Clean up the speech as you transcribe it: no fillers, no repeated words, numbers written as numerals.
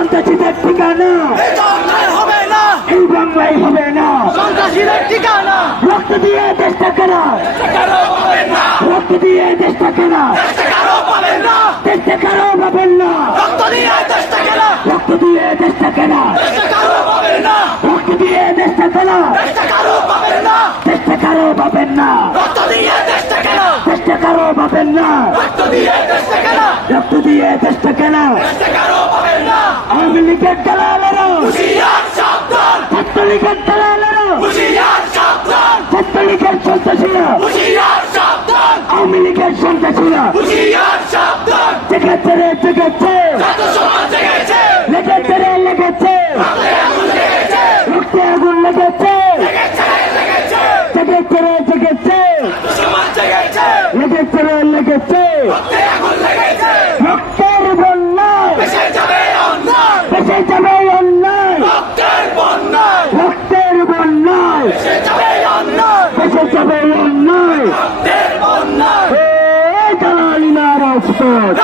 সন্ত্রাসীদের ঠিকানা হবে না, এই বাংলায় হবে না, সন্ত্রাসীদের ঠিকানা। রক্ত দিয়ে দেশটা কেনা, রক্ত দিয়ে দেশটা কেনা, দেশটা কারো পাবেন না, রক্ত দিয়ে দেশটা কেনা, রক্ত দিয়ে দেশটা কেনা, দেশটা কারো পাবেন না, রক্ত দিয়ে দেশটা কেনা, দেশটা কারো পাবেন না, দেশটা কারো পাবেন না, রক্ত দিয়ে দেশটা কেনা, দেশটা কারো পাবেন না, রক্ত দিয়ে দেশটা কেনা, রক্ত দিয়ে দেশটা কেনা। দেশটা কারো পাবেন না। আওয়ামী লীগের দালালেরা, হুঁশিয়ার সাবধান, ছাত্রলীগের দালালেরা, হুঁশিয়ার সাবধান, ছাত্রলীগের সন্ত্রাসীরা, হুঁশিয়ার সাবধান, আওয়ামী লীগের সন্ত্রাসীরা হুঁশিয়ার সাবধান। জেগেছে রে জেগেছে, ছাত্র সমাজ জেগেছে, লেগেছে রে লেগেছে, রক্তে আগুন লেগেছে, রক্তে আগুন লেগেছে, লেগেছে, লেগেছে, জেগেছে রে জেগেছে, ছাত্র সমাজ জেগেছে, লেগেছে রে লেগেছে, রক্তে আগুন লেগেছে, রক্তের বন্যায় ভেসে যাবে অন্যায়, ভেসে যাবে অন্যায়, রক্তের বন্যায়, রক্তের বন্যায় ভেসে যাবে অন্যায়, ভেসে যাবে অন্যায়। রক্তের বন্যায়। দালালি না রাজপথ,